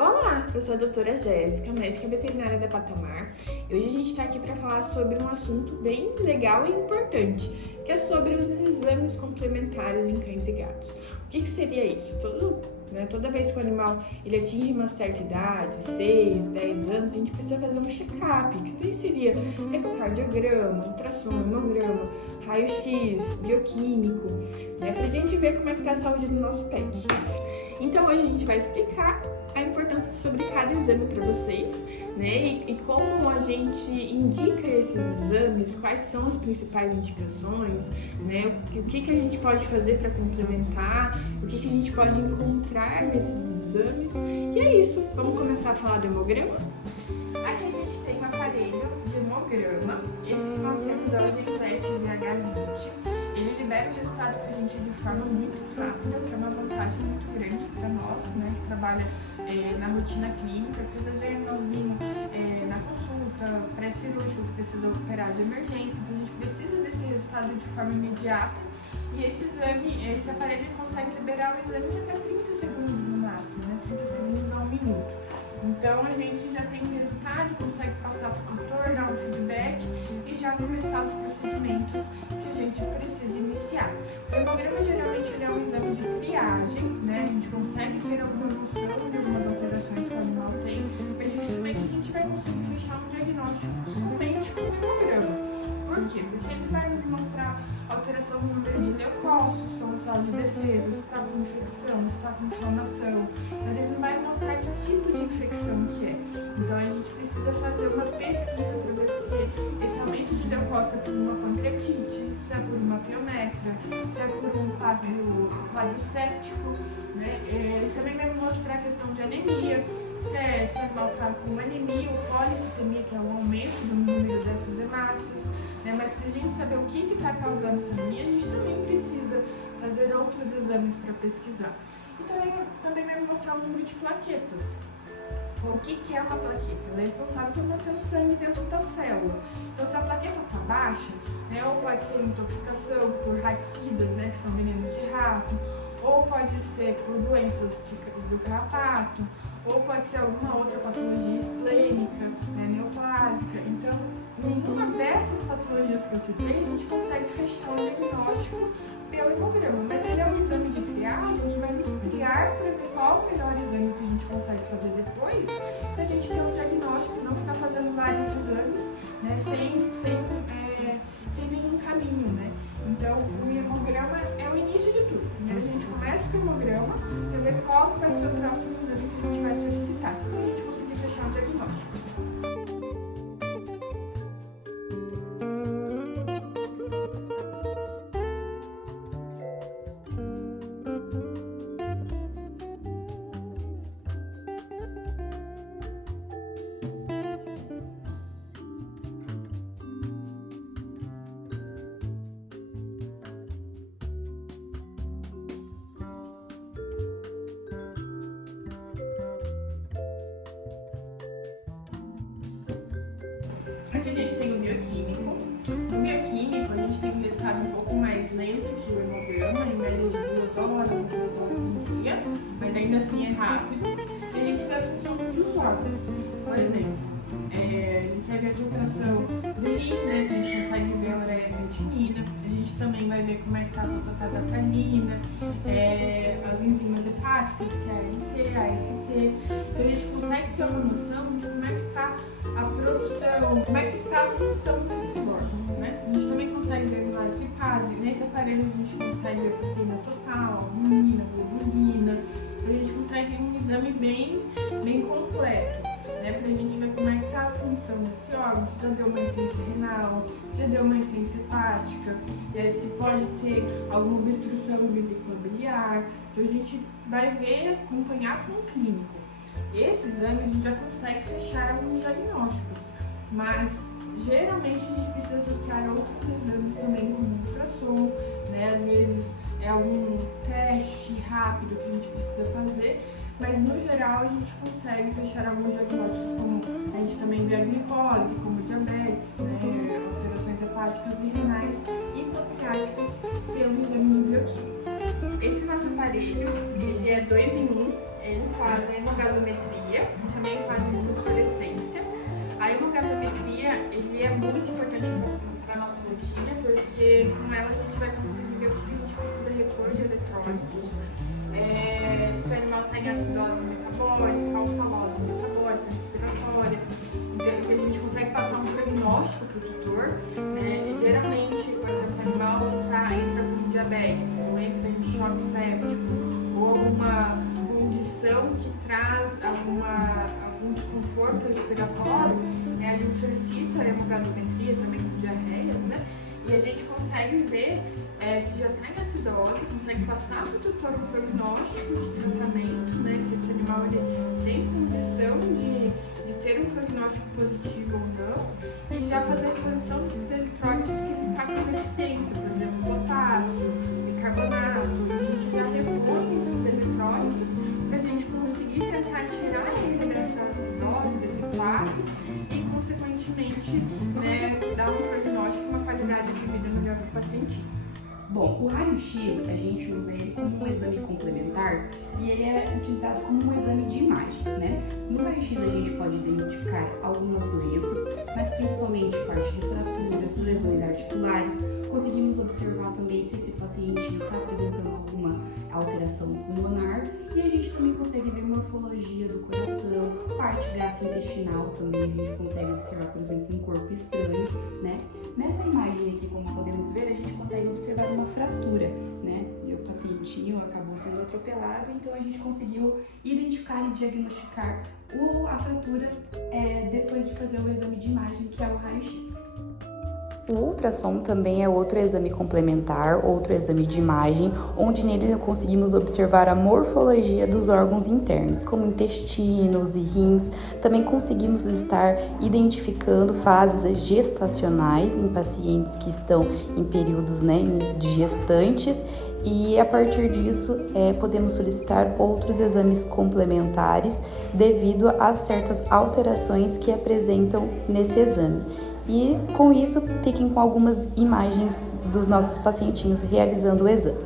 Olá, eu sou a doutora Jéssica, médica veterinária da Patamar. E hoje a gente está aqui para falar sobre um assunto bem legal e importante, que é sobre os exames complementares em cães e gatos. O que seria isso? Toda vez que o animal ele atinge uma certa idade, 6, 10 anos, a gente precisa fazer um check-up, que daí seria ecocardiograma, ultrassom, hemograma, raio-x, bioquímico, para a gente ver como é que está a saúde do nosso pet. Então hoje a gente vai explicar a importância sobre cada exame para vocês, e como a gente indica esses exames, quais são as principais indicações, o que a gente pode fazer para complementar, o que a gente pode encontrar nesses exames. E é isso, vamos começar a falar do hemograma? Aqui a gente tem um aparelho de hemograma, esse que nós temos é o Genvet VH20. Ele libera o resultado para a gente de forma muito rápida, o que é uma vantagem muito grande para nós, que trabalha na rotina clínica, que às vezes vem animalzinho na consulta, pré-cirúrgico, que precisa operar de emergência, então a gente precisa desse resultado de forma imediata. E esse aparelho consegue liberar o exame em até 30 segundos no máximo, 30 segundos a 1 minuto. Então a gente já tem o resultado, consegue passar para o tutor, dar um feedback e já começar os procedimentos que a gente precisa iniciar. O hemograma geralmente ele é um exame de triagem, a gente consegue ter alguma noção de algumas alterações que o animal tem, mas dificilmente a gente vai conseguir fechar um diagnóstico somente com o hemograma. Por quê? Porque ele vai nos mostrar alteração no número de leucócitos, são as células de defesa, se está com infecção, se está com inflamação, mas ele não vai mostrar que tipo de infecção que é. Então a gente precisa fazer uma pesquisa para ver se esse aumento de leucócito é por uma pancreatite, se é por uma piometra, se é por um quadro séptico, Ele também vai mostrar a questão de anemia, se o animal está com anemia ou policitemia, que é o aumento do número dessas hemácias. Mas para a gente saber o que está causando essa anemia, a gente também precisa fazer outros exames para pesquisar. E também vai mostrar o número de plaquetas. O que é uma plaqueta? Ela é responsável por manter o sangue dentro da célula. Então, se a plaqueta está baixa, ou pode ser intoxicação por raicidas, que são venenos de rato, ou pode ser por doenças do carrapato, ou pode ser alguma outra patologia esplênica, neoplásica. Então, nenhuma dessas patologias que eu citei, a gente consegue fechar o diagnóstico pelo hemograma, mas ele é um exame de triagem que vai nos triar para ver qual o melhor exame que a gente consegue fazer depois, para a gente ter um diagnóstico e não ficar fazendo vários exames, sem nenhum caminho, Então, o hemograma é o início de tudo, A gente começa com o hemograma para ver qual vai ser o próximo exame que a gente vai solicitar, para a gente conseguir fechar o diagnóstico. Aqui a gente tem o bioquímico. No bioquímico, a gente tem um resultado um pouco mais lento que o hemograma, em média de 2 horas e meia, mas ainda assim é rápido. E a gente vê a função dos órgãos. Por exemplo, a gente vai ver a filtração do rim, que a gente consegue ver a ureia e a creatinina. A gente também vai ver como é que está a fosfatase-alcalina, as enzimas hepáticas, que é a ALT, a AST. Então a gente consegue ter uma noção de como é que está a produção, como é que está a função desses órgãos, A gente também consegue ver glicose lipase. Nesse aparelho a gente consegue ver proteína total, albumina, globulina. A gente consegue um exame bem completo, Para a gente ver como é que está a função desse órgão, se já deu uma insuficiência renal, se já deu uma insuficiência hepática, se pode ter alguma obstrução vesicular-biliar. Então a gente vai ver, acompanhar com o clínico. Esse exame a gente já consegue fechar alguns diagnósticos, mas geralmente a gente precisa associar outros exames também, como ultrassom, Às vezes é algum teste rápido que a gente precisa fazer, mas no geral a gente consegue fechar alguns diagnósticos, como a gente também vê a glicose, como diabetes, alterações hepáticas e renais e pancreáticas pelo exame de bioquímica. Esse nosso aparelho, ele é 2 em 1, ele faz a hemogasometria, tem acidose metabólica, alcalose metabólica, respiratória. Então, que a gente consegue passar um prognóstico para o tutor, né? E geralmente, por exemplo, o animal entra com diabetes, ou entra em choque séptico, ou alguma condição que traz algum desconforto respiratório, né? A gente solicita a hemogasometria também com diarreias, né? E a gente consegue ver se já está em acidose, consegue passar para o tutor um prognóstico de tratamento, né? Se esse animal ele tem condição de ter um prognóstico positivo ou não, e já fazer a reposição desses eletrólitos que ele está com deficiência, por exemplo, potássio, bicarbonato. A gente já repõe esses eletrólitos para a gente conseguir tentar tirar ele dessa acidose, desse quadro, e consequentemente, né, dar um prognóstico e uma qualidade de vida melhor para o paciente. Bom, o raio-x a gente usa ele como um exame complementar e ele é utilizado como um exame de imagem, né? No raio-x a gente pode identificar algumas doenças, mas principalmente parte de fraturas, lesões articulares. Conseguimos observar também se esse paciente está apresentando alguma alteração pulmonar e a gente também consegue ver morfologia do coração, parte gastrointestinal também a gente consegue observar, por exemplo, um corpo estranho, né? Nessa imagem aqui, como podemos ver, a gente consegue observar uma fratura, né? E o pacientinho acabou sendo atropelado, então a gente conseguiu identificar e diagnosticar a fratura depois de fazer o exame de imagem, que é o raio-x. O ultrassom também é outro exame complementar, outro exame de imagem, onde nele conseguimos observar a morfologia dos órgãos internos, como intestinos e rins. Também conseguimos estar identificando fases gestacionais em pacientes que estão em períodos, né, de gestantes, e a partir disso podemos solicitar outros exames complementares devido a certas alterações que apresentam nesse exame. E com isso, fiquem com algumas imagens dos nossos pacientinhos realizando o exame.